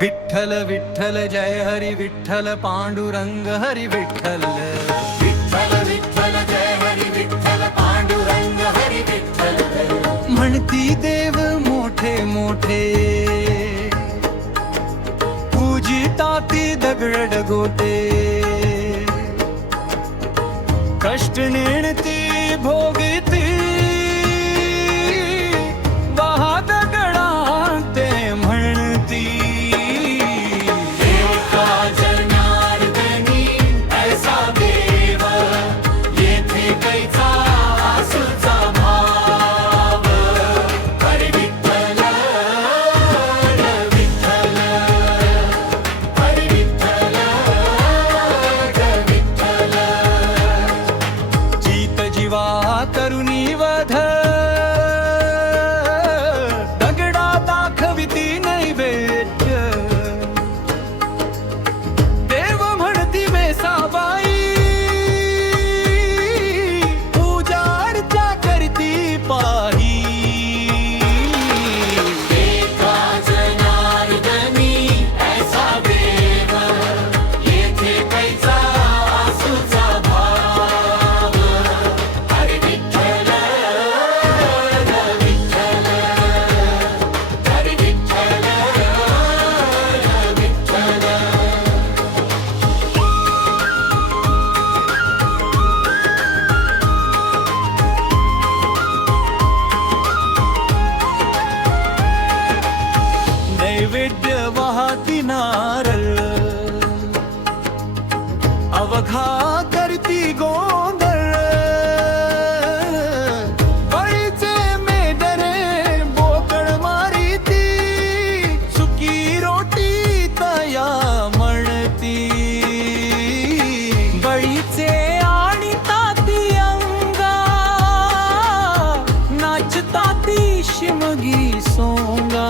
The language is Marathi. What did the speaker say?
विठ्ठल विठ्ठल जय हरी विठ्ठल पांडुरंग हरी विठ्ठल विठ्ठल विठ्ठल जय हरी विठ्ठल पांडुरंग हरी विठ्ठल म्हणती देव मोठे मोठे पूजिताती दगड गोटे कष्ट नेणती भोगती वाहा दगडांते म्हणती देव का जनार्दनी ऐसा देव येथे कैचा आसूचा भाव हरी विठ्ठल विठ्ठल हरी विठ्ठल विठ्ठल जीत जीवा करुणी वध दगडा दाखविती नैवेद्य देव म्हणती बेसाबाई पूजा अर्चा करती पाही एका जनार्दनी ऐसा देव येथे कैचा आसूचा भाव हरी विठ्ठल विठ्ठल हरी विठ्ठल विठ्ठल नैवेद्य वाहती नारळ अवघा करती गोंधळ बळीचे मेदरे बोकड मारीती सुकी रोटी तया म्हणती बळीचे आणि ताती अंगा नाचताती शिमगी सोंगा